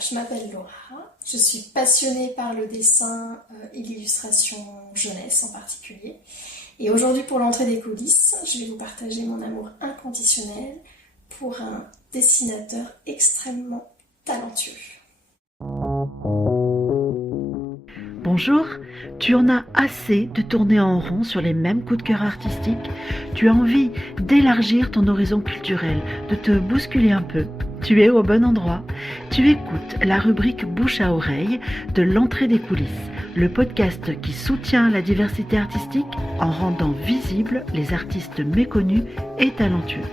je m'appelle Laura, je suis passionnée par le dessin et l'illustration jeunesse en particulier. Et aujourd'hui, pour l'entrée des coulisses, je vais vous partager mon amour inconditionnel pour un dessinateur extrêmement talentueux. Bonjour, tu en as assez de tourner en rond sur les mêmes coups de cœur artistiques? Tu as envie d'élargir ton horizon culturel, de te bousculer un peu? Tu es au bon endroit. Tu écoutes la rubrique bouche à oreille de l'entrée des coulisses, le podcast qui soutient la diversité artistique en rendant visibles les artistes méconnus et talentueux.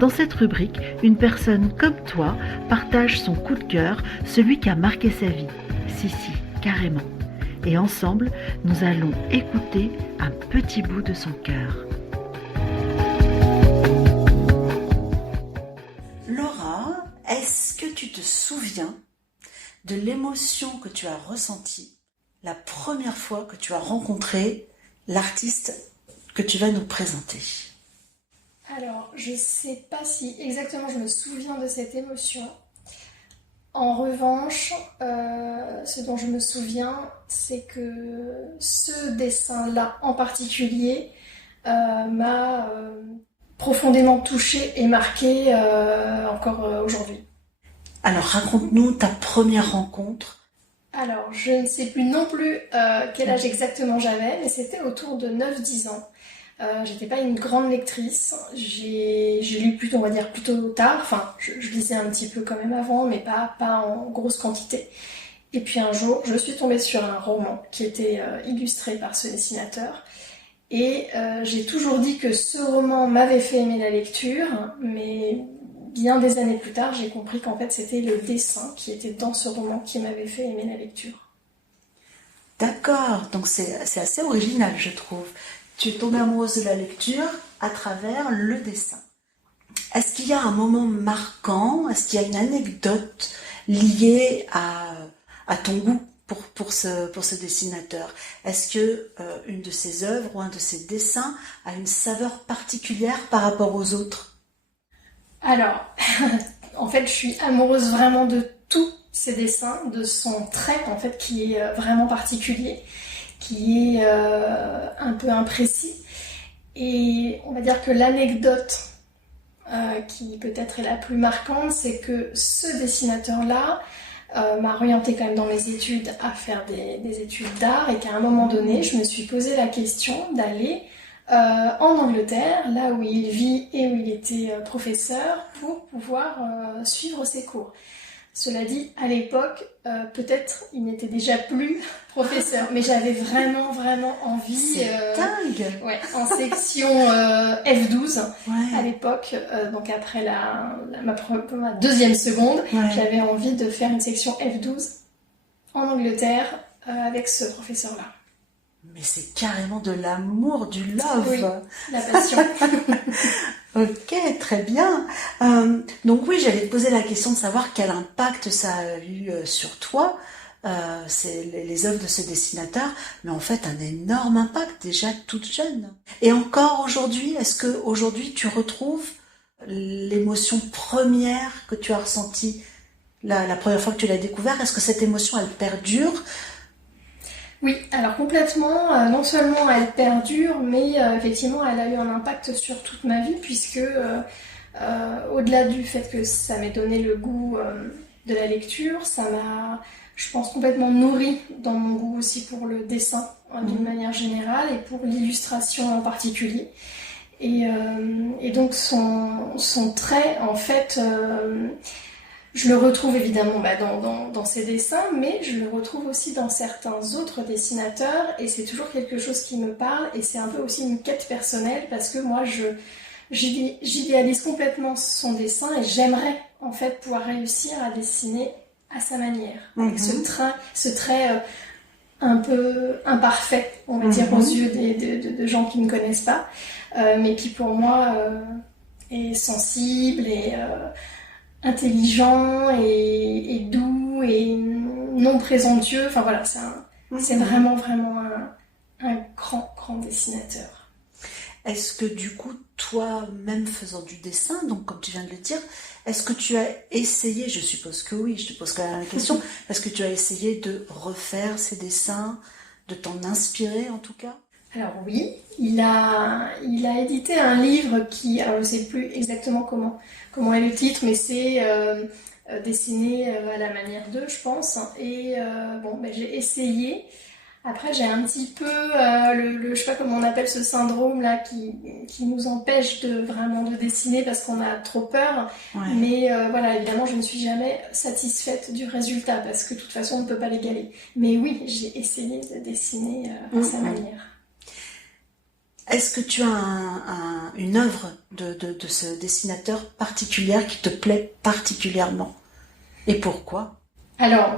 Dans cette rubrique, une personne comme toi partage son coup de cœur, celui qui a marqué sa vie. Si, carrément. Et ensemble, nous allons écouter un petit bout de son cœur. Laura, est-ce que tu te souviens de l'émotion que tu as ressentie la première fois que tu as rencontré l'artiste que tu vas nous présenter? Alors, je ne sais pas si exactement je me souviens de cette émotion. En revanche, ce dont je me souviens, c'est que ce dessin-là en particulier m'a profondément touchée et marquée encore aujourd'hui. Alors raconte-nous ta première rencontre. Alors, je ne sais plus non plus quel âge exactement j'avais, mais c'était autour de 9-10 ans. J'étais pas une grande lectrice, j'ai lu plutôt, on va dire, plutôt tard, enfin je lisais un petit peu quand même avant, mais pas en grosse quantité. Et puis un jour, je suis tombée sur un roman qui était illustré par ce dessinateur, et j'ai toujours dit que ce roman m'avait fait aimer la lecture, mais bien des années plus tard, j'ai compris qu'en fait c'était le dessin qui était dans ce roman qui m'avait fait aimer la lecture. D'accord, donc c'est assez original, je trouve. Tu es tombée amoureuse de la lecture à travers le dessin. Est-ce qu'il y a un moment marquant? Est-ce qu'il y a une anecdote liée à ton goût pour ce dessinateur? Est-ce que une de ses œuvres ou un de ses dessins a une saveur particulière par rapport aux autres? Alors, en fait, je suis amoureuse vraiment de tous ses dessins, de son trait en fait qui est vraiment particulier, qui est un peu imprécis. Et on va dire que l'anecdote qui peut-être est la plus marquante, c'est que ce dessinateur-là m'a orientée quand même dans mes études à faire des études d'art, et qu'à un moment donné, je me suis posé la question d'aller en Angleterre, là où il vit et où il était professeur, pour pouvoir suivre ses cours. Cela dit, à l'époque, peut-être il n'était déjà plus professeur, mais j'avais vraiment envie. C'est dingue. Ouais, en section F12 Ouais. à l'époque, donc après ma deuxième seconde, Ouais. j'avais envie de faire une section F12 en Angleterre avec ce professeur-là. Mais c'est carrément de l'amour, du love. Oui, la passion. Ok, très bien. Donc oui, j'allais te poser la question de savoir quel impact ça a eu sur toi, c'est les œuvres de ce dessinateur, mais en fait un énorme impact déjà toute jeune. Et encore aujourd'hui, est-ce que aujourd'hui tu retrouves l'émotion première que tu as ressentie la première fois que tu l'as découvert? Est-ce que cette émotion elle perdure? Oui, alors complètement, non seulement elle perdure, mais effectivement elle a eu un impact sur toute ma vie, puisque au-delà du fait que ça m'ait donné le goût de la lecture, ça m'a, je pense, complètement nourri dans mon goût aussi pour le dessin d'une manière générale, et pour l'illustration en particulier. Et donc son trait, en fait, je le retrouve évidemment dans ses dessins, mais je le retrouve aussi dans certains autres dessinateurs, et c'est toujours quelque chose qui me parle, et c'est un peu aussi une quête personnelle, parce que moi j'idéalise complètement son dessin, et j'aimerais en fait pouvoir réussir à dessiner à sa manière, avec ce trait un peu imparfait, on va dire, aux yeux de gens qui ne connaissent pas, mais qui pour moi est sensible et intelligent et doux et non présomptueux. Enfin voilà, c'est vraiment un grand dessinateur. Est-ce que du coup, toi, même faisant du dessin, donc comme tu viens de le dire, est-ce que tu as essayé, je suppose que oui, je te pose quand même la question, est-ce que tu as essayé de refaire ces dessins, de t'en inspirer en tout cas? Alors oui, il a édité un livre qui, alors je ne sais plus exactement comment est le titre, mais c'est dessiné à la manière d'eux, je pense. Et bon, ben, j'ai essayé. Après, j'ai un petit peu je sais pas comment on appelle ce syndrome là qui nous empêche de vraiment de dessiner parce qu'on a trop peur. Ouais. Mais voilà, évidemment, je ne suis jamais satisfaite du résultat parce que de toute façon, on ne peut pas l'égaler. Mais oui, j'ai essayé de dessiner à sa manière. Est-ce que tu as une œuvre de ce dessinateur particulière qui te plaît particulièrement? Et pourquoi? Alors,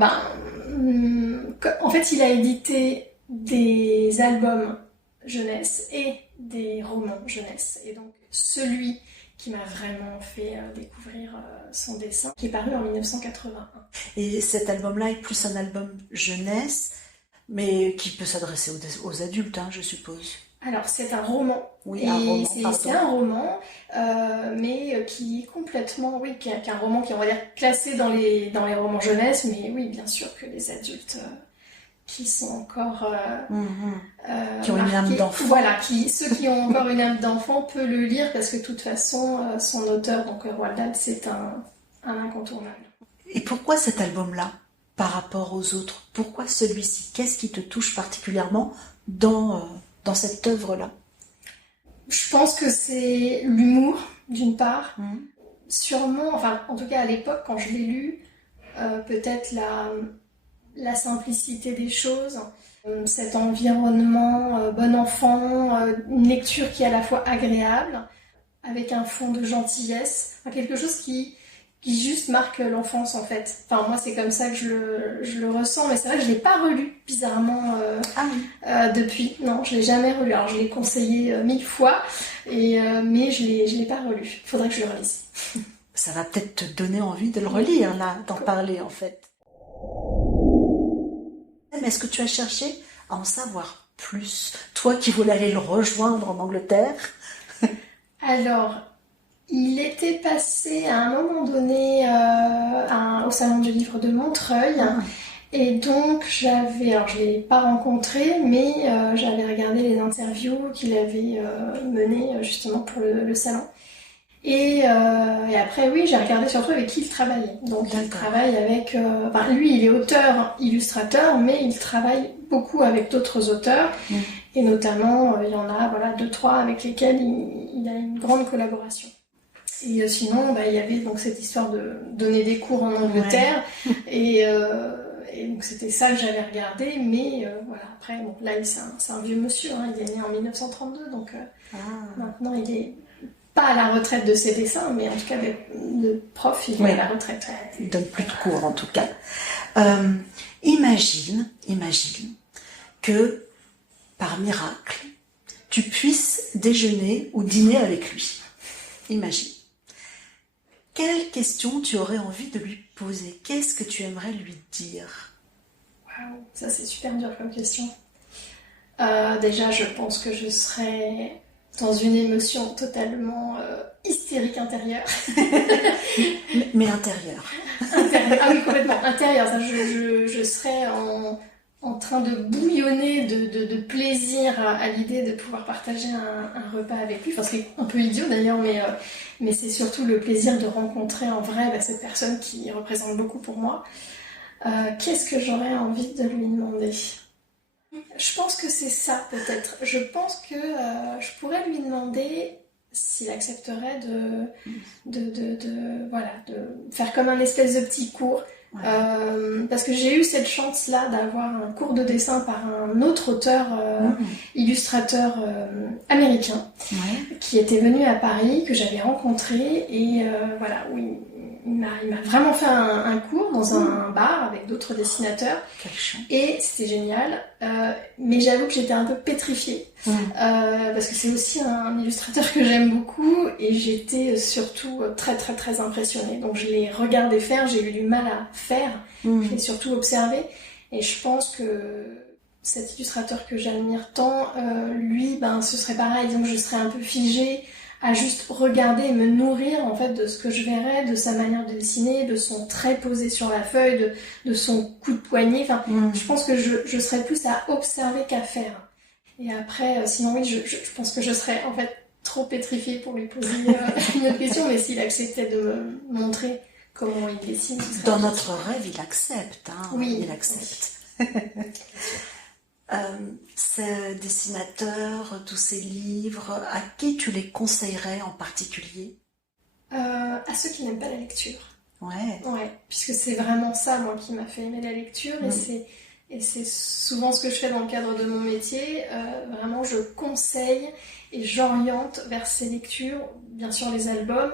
en fait, il a édité des albums jeunesse et des romans jeunesse. Et donc, celui qui m'a vraiment fait découvrir son dessin, qui est paru en 1981. Et cet album-là est plus un album jeunesse, mais qui peut s'adresser aux adultes, hein, je suppose. Alors, c'est un roman. Oui, et un roman, c'est un roman, mais qui est complètement, oui, qui est un roman qui est, on va dire, classé dans les romans jeunesse, mais oui, bien sûr que les adultes qui sont encore qui ont une âme d'enfant. Voilà, ceux qui ont encore une âme d'enfant peuvent le lire parce que de toute façon, son auteur, donc Roald Dahl, c'est un incontournable. Et pourquoi cet album-là par rapport aux autres? Pourquoi celui-ci? Qu'est-ce qui te touche particulièrement dans cette œuvre-là? Je pense que c'est l'humour, d'une part. Sûrement, enfin, en tout cas à l'époque, quand je l'ai lu, peut-être la simplicité des choses, cet environnement bon enfant, une lecture qui est à la fois agréable, avec un fond de gentillesse, quelque chose qui juste marque l'enfance en fait. Enfin moi c'est comme ça que je le ressens, mais c'est vrai que je l'ai pas relu bizarrement depuis. Non, je l'ai jamais relu. Alors je l'ai conseillé 1000 fois, mais je l'ai pas relu. Il faudrait que je le relise. Ça va peut-être te donner envie de le relire là, d'en parler en fait. Mais est-ce que tu as cherché à en savoir plus? Toi qui voulais aller le rejoindre en Angleterre. Alors, il était passé à un moment donné au Salon du Livre de Montreuil. Et donc, alors je ne l'ai pas rencontré, mais j'avais regardé les interviews qu'il avait menées justement pour le salon. Et après, oui, j'ai regardé surtout avec qui il travaillait. Donc, il travaille avec... lui, il est auteur, illustrateur, mais il travaille beaucoup avec d'autres auteurs. Et notamment, il y en a 2-3 avec lesquels il a une grande collaboration. Et sinon, il y avait donc cette histoire de donner des cours en Angleterre. Et donc, c'était ça que j'avais regardé. Mais voilà, après, bon, là, c'est un vieux monsieur. Hein, il est né en 1932. Donc, maintenant, il est... pas à la retraite de ses dessins, mais en tout cas de prof, il est à la retraite. Il donne plus de cours en tout cas. Imagine que par miracle, tu puisses déjeuner ou dîner avec lui. Imagine. Quelle question tu aurais envie de lui poser? Qu'est-ce que tu aimerais lui dire? Waouh, ça c'est super dur comme question. Déjà, je pense que je serais dans une émotion totalement hystérique intérieure. mais intérieure. Ah oui, complètement. Intérieure. Ça, je serais en train de bouillonner de plaisir à l'idée de pouvoir partager un repas avec lui. Enfin, c'est un peu idiot d'ailleurs, mais c'est surtout le plaisir de rencontrer en vrai cette personne qui représente beaucoup pour moi. Qu'est-ce que j'aurais envie de lui demander ? Je pense que c'est ça, peut-être. Je pense que je pourrais lui demander s'il accepterait de faire comme un espèce de petit cours. Parce que j'ai eu cette chance-là d'avoir un cours de dessin par un autre auteur, illustrateur américain, qui était venu à Paris, que j'avais rencontré, et oui. Il m'a vraiment fait un cours dans un bar avec d'autres dessinateurs. Et c'était génial. Mais j'avoue que j'étais un peu pétrifiée. Parce que c'est aussi un illustrateur que j'aime beaucoup. Et j'étais surtout très très très impressionnée. Donc je l'ai regardé faire, j'ai eu du mal à faire. Je l'ai surtout observé. Et je pense que cet illustrateur que j'admire tant, lui, ce serait pareil, donc je serais un peu figée à juste regarder et me nourrir en fait de ce que je verrais, de sa manière de dessiner, de son trait posé sur la feuille, de son coup de poignet. Je pense que je serais plus à observer qu'à faire. Et après, sinon oui, je pense que je serais en fait trop pétrifiée pour lui poser une autre question, mais s'il acceptait de me montrer comment il dessine. Dans notre rêve, il accepte. Oui, il accepte. Oui. Ces dessinateurs, tous ces livres, à qui tu les conseillerais en particulier? À ceux qui n'aiment pas la lecture. Ouais, puisque c'est vraiment ça, moi, qui m'a fait aimer la lecture, et c'est souvent ce que je fais dans le cadre de mon métier. Vraiment, je conseille et j'oriente vers ces lectures, bien sûr les albums,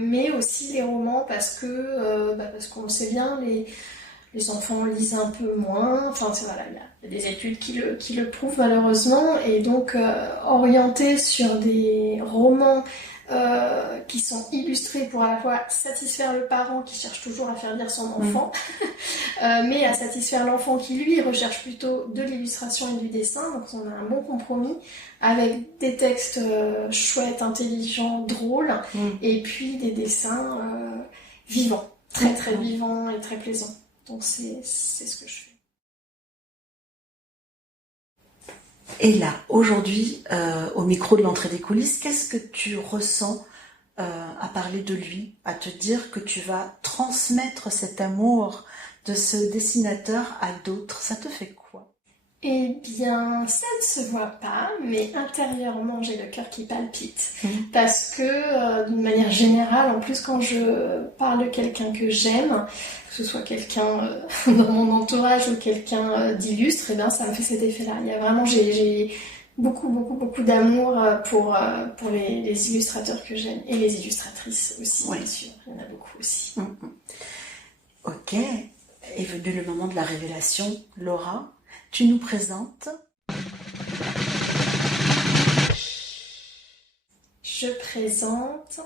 mais aussi les romans, parce qu'on le sait bien, les enfants lisent un peu moins, il y a des études qui le prouvent malheureusement, et donc orienter sur des romans qui sont illustrés pour à la fois satisfaire le parent qui cherche toujours à faire lire son enfant, mais à satisfaire l'enfant qui lui recherche plutôt de l'illustration et du dessin, donc on a un bon compromis avec des textes chouettes, intelligents, drôles, et puis des dessins vivants, très très vivants et très plaisants. Donc c'est ce que je fais. Et là, aujourd'hui, au micro de l'entrée des coulisses, qu'est-ce que tu ressens à parler de lui, à te dire que tu vas transmettre cet amour de ce dessinateur à d'autres? Ça te fait quoi? Eh bien, ça ne se voit pas, mais intérieurement, j'ai le cœur qui palpite. Parce que, d'une manière générale, en plus, quand je parle de quelqu'un que j'aime, que ce soit quelqu'un dans mon entourage ou quelqu'un d'illustre, eh bien, ça me fait cet effet-là. Il y a vraiment, j'ai beaucoup d'amour pour les illustrateurs que j'aime, et les illustratrices aussi, bien sûr. Il y en a beaucoup aussi. Ok, est venu le moment de la révélation. Laura, tu nous présentes? Je présente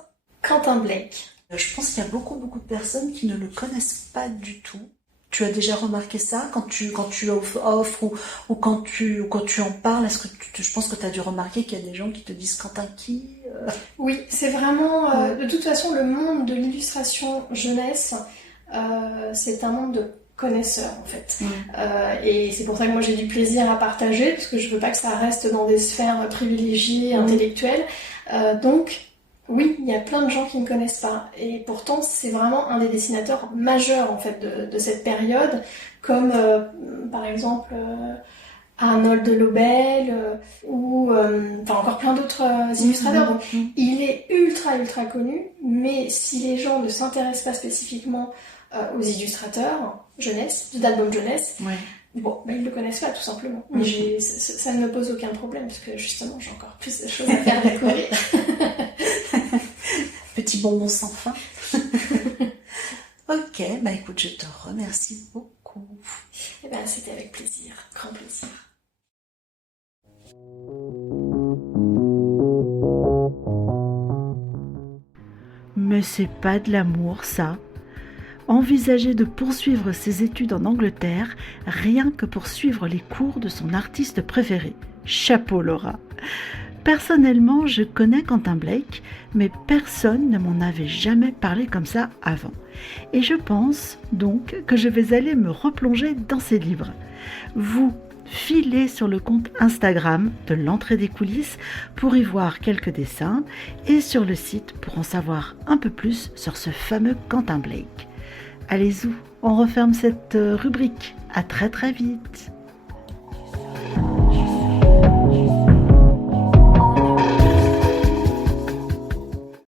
Quentin Blake. Je pense qu'il y a beaucoup de personnes qui ne le connaissent pas du tout. Tu as déjà remarqué ça quand tu offres ou quand tu en parles? Est-ce que je pense que tu as dû remarquer qu'il y a des gens qui te disent Quentin qui? Oui, c'est vraiment... de toute façon, le monde de l'illustration jeunesse, c'est un monde de connaisseurs en fait. Et c'est pour ça que moi j'ai du plaisir à partager, parce que je veux pas que ça reste dans des sphères privilégiées, intellectuelles. Donc oui, il y a plein de gens qui ne connaissent pas, et pourtant c'est vraiment un des dessinateurs majeurs en fait de cette période, comme par exemple Arnold de Lobel, ou encore plein d'autres illustrateurs. Donc il est ultra connu, mais si les gens ne s'intéressent pas spécifiquement aux illustrateurs jeunesse, d'albums jeunesse, ils le connaissent pas tout simplement. Mais ça ne me pose aucun problème, parce que justement j'ai encore plus de choses à faire découvrir. Petit bonbon sans fin. Ok, écoute, je te remercie beaucoup. C'était avec plaisir, grand plaisir. Mais c'est pas de l'amour, ça. Envisager de poursuivre ses études en Angleterre rien que pour suivre les cours de son artiste préféré. Chapeau, Laura. Personnellement, je connais Quentin Blake, mais personne ne m'en avait jamais parlé comme ça avant. Et je pense donc que je vais aller me replonger dans ses livres. Vous filez sur le compte Instagram de l'entrée des coulisses pour y voir quelques dessins, et sur le site pour en savoir un peu plus sur ce fameux Quentin Blake. Allez-y, on referme cette rubrique. À très vite.